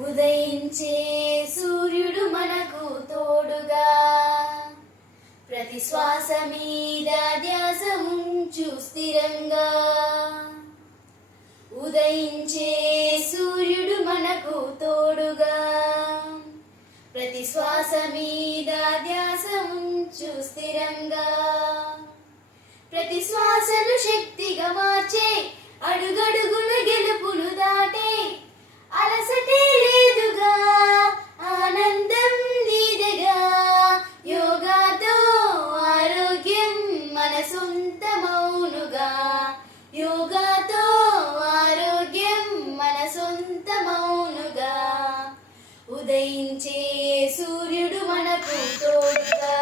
ఉదయించే సూర్యుడు మనకు తోడుగా, ప్రతి శ్వాస మీద ధ్యాస ఉంచు స్థిరంగా. ఉదయించే సూర్యుడు మనకు తోడుగా, ప్రతి శ్వాస మీద ధ్యాస ఉంచు స్థిరంగా. ప్రతి శ్వాసను శక్తిగా మార్చే, అడుగడుగున గెలుపులు దాటే, అలసటే లేదుగా ఆనందం నీదగా. యోగాతో ఆరోగ్యం మన సొంతమౌనుగా, యోగాతో ఆరోగ్యం మన సొంతమౌనుగా. ఉదయించే సూర్యుడు మనకు తోడుగా,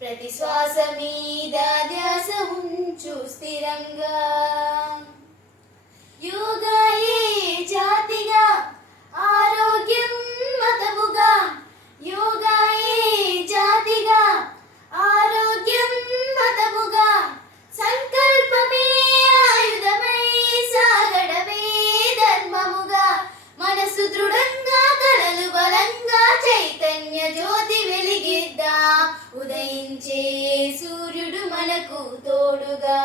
ప్రతి శ్వాస మీద ధ్యాస ఉంచు స్థిరంగా. యోగాయే జాతిగా, ఆరోగ్యం మతముగా. యోగాయే జాతిగా, ఆరోగ్యం మతముగా. సంకల్పమే ఆయుధమై సాగడమే ధర్మముగా. మనసు దృఢంగా, కలలు బలంగా, చైతన్య జ్యోతి వెలిగిద్దాం. ఉదయించే సూర్యుడు మనకు తోడుగా,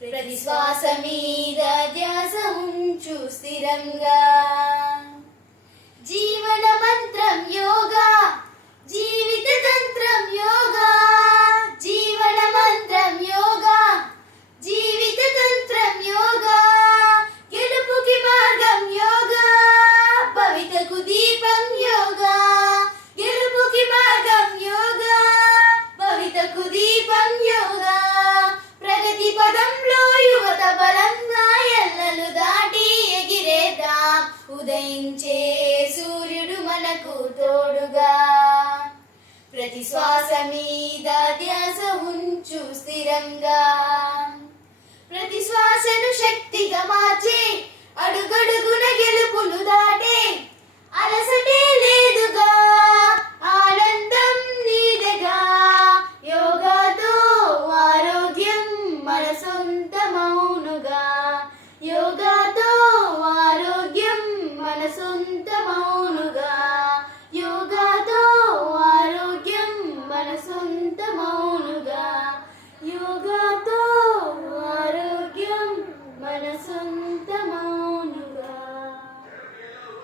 ప్రతి శ్వాస మీద ధ్యాస ఉంచు స్థిరంగా. జీవన మంత్రం యోగా, జీవిత తంత్రం యోగా. జీవన మంత్రం యోగా, జీవిత తంత్రం యోగా. గెలుపుకి మార్గం యోగా, భవితకు దీపం యోగా. గెలుపుకి మార్గం యోగా, భవితకు దీపం యోగా. ప్రగతి పదంలో యువత బలంగా, ఎల్లలు దాటి ఎగిరేద్దాం. ఉదయించే సూర్యుడు మనకు తోడుగా, ప్రతి శ్వాస మీద ధ్యాస ఉంచు స్థిరంగా.